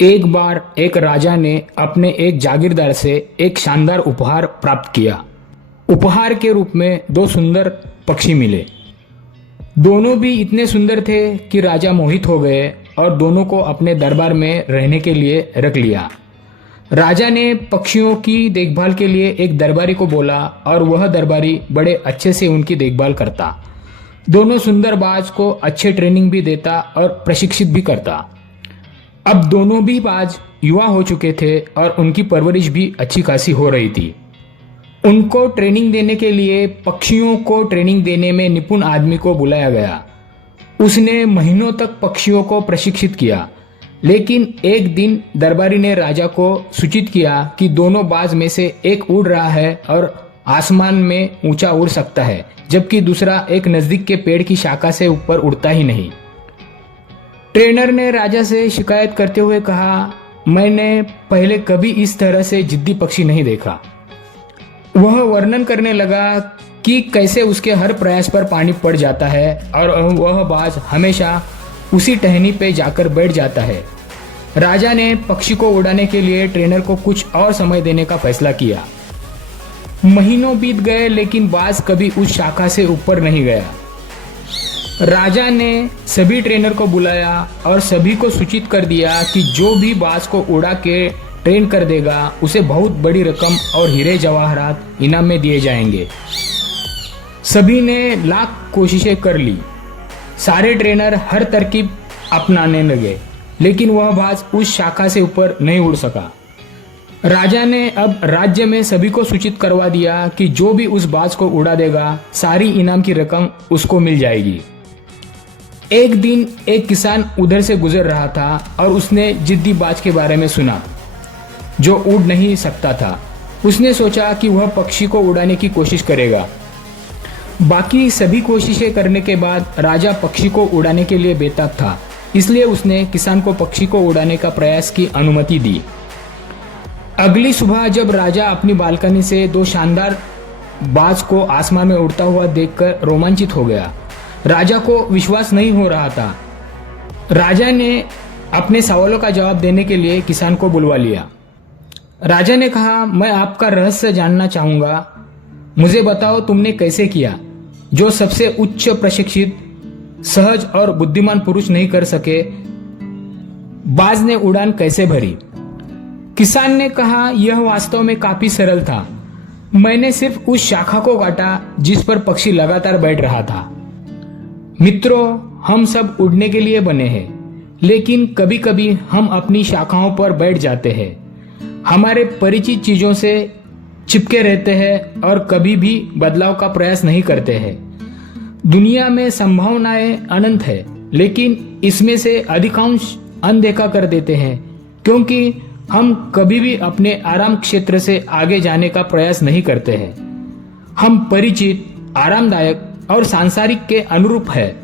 एक बार एक राजा ने अपने एक जागीरदार से एक शानदार उपहार प्राप्त किया। उपहार के रूप में दो सुंदर पक्षी मिले। दोनों भी इतने सुंदर थे कि राजा मोहित हो गए और दोनों को अपने दरबार में रहने के लिए रख लिया। राजा ने पक्षियों की देखभाल के लिए एक दरबारी को बोला और वह दरबारी बड़े अच्छे से उनकी देखभाल करता। दोनों सुंदर बाज को अच्छे ट्रेनिंग भी देता और प्रशिक्षित भी करता। अब दोनों भी बाज युवा हो चुके थे और उनकी परवरिश भी अच्छी खासी हो रही थी। उनको ट्रेनिंग देने के लिए पक्षियों को ट्रेनिंग देने में निपुण आदमी को बुलाया गया। उसने महीनों तक पक्षियों को प्रशिक्षित किया, लेकिन एक दिन दरबारी ने राजा को सूचित किया कि दोनों बाज में से एक उड़ रहा है और आसमान में ऊंचा उड़ सकता है, जबकि दूसरा एक नजदीक के पेड़ की शाखा से ऊपर उड़ता ही नहीं। ट्रेनर ने राजा से शिकायत करते हुए कहा, मैंने पहले कभी इस तरह से जिद्दी पक्षी नहीं देखा। वह वर्णन करने लगा कि कैसे उसके हर प्रयास पर पानी पड़ जाता है और वह बाज हमेशा उसी टहनी पे जाकर बैठ जाता है। राजा ने पक्षी को उड़ाने के लिए ट्रेनर को कुछ और समय देने का फैसला किया। महीनों बीत गए, लेकिन बाज कभी उस शाखा से ऊपर नहीं गया। राजा ने सभी ट्रेनर को बुलाया और सभी को सूचित कर दिया कि जो भी बाज को उड़ा के ट्रेन कर देगा उसे बहुत बड़ी रकम और हीरे जवाहरात इनाम में दिए जाएंगे। सभी ने लाख कोशिशें कर ली। सारे ट्रेनर हर तरकीब अपनाने लगे, लेकिन वह बाज उस शाखा से ऊपर नहीं उड़ सका। राजा ने अब राज्य में सभी को सूचित करवा दिया कि जो भी उस बाज को उड़ा देगा सारी इनाम की रकम उसको मिल जाएगी। एक दिन एक किसान उधर से गुजर रहा था और उसने जिद्दी बाज के बारे में सुना जो उड़ नहीं सकता था। उसने सोचा कि वह पक्षी को उड़ाने की कोशिश करेगा। बाकी सभी कोशिशें करने के बाद राजा पक्षी को उड़ाने के लिए बेताब था, इसलिए उसने किसान को पक्षी को उड़ाने का प्रयास की अनुमति दी। अगली सुबह जब राजा अपनी बालकनी से दो शानदार बाज को आसमान में उड़ता हुआ देखकर रोमांचित हो गया। राजा को विश्वास नहीं हो रहा था। राजा ने अपने सवालों का जवाब देने के लिए किसान को बुलवा लिया। राजा ने कहा, मैं आपका रहस्य जानना चाहूंगा। मुझे बताओ तुमने कैसे किया जो सबसे उच्च प्रशिक्षित, सहज और बुद्धिमान पुरुष नहीं कर सके। बाज ने उड़ान कैसे भरी? किसान ने कहा, यह वास्तव में काफी सरल था। मैंने सिर्फ उस शाखा को काटा जिस पर पक्षी लगातार बैठ रहा था। मित्रों, हम सब उड़ने के लिए बने हैं, लेकिन कभी कभी हम अपनी शाखाओं पर बैठ जाते हैं। हमारे परिचित चीजों से चिपके रहते हैं और कभी भी बदलाव का प्रयास नहीं करते हैं। दुनिया में संभावनाएं अनंत है, लेकिन इसमें से अधिकांश अनदेखा कर देते हैं क्योंकि हम कभी भी अपने आराम क्षेत्र से आगे जाने का प्रयास नहीं करते हैं। हम परिचित, आरामदायक और सांसारिक के अनुरूप है।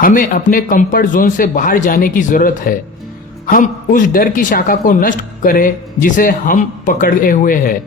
हमें अपने कंफर्ट जोन से बाहर जाने की जरूरत है। हम उस डर की शाखा को नष्ट करें जिसे हम पकड़े हुए हैं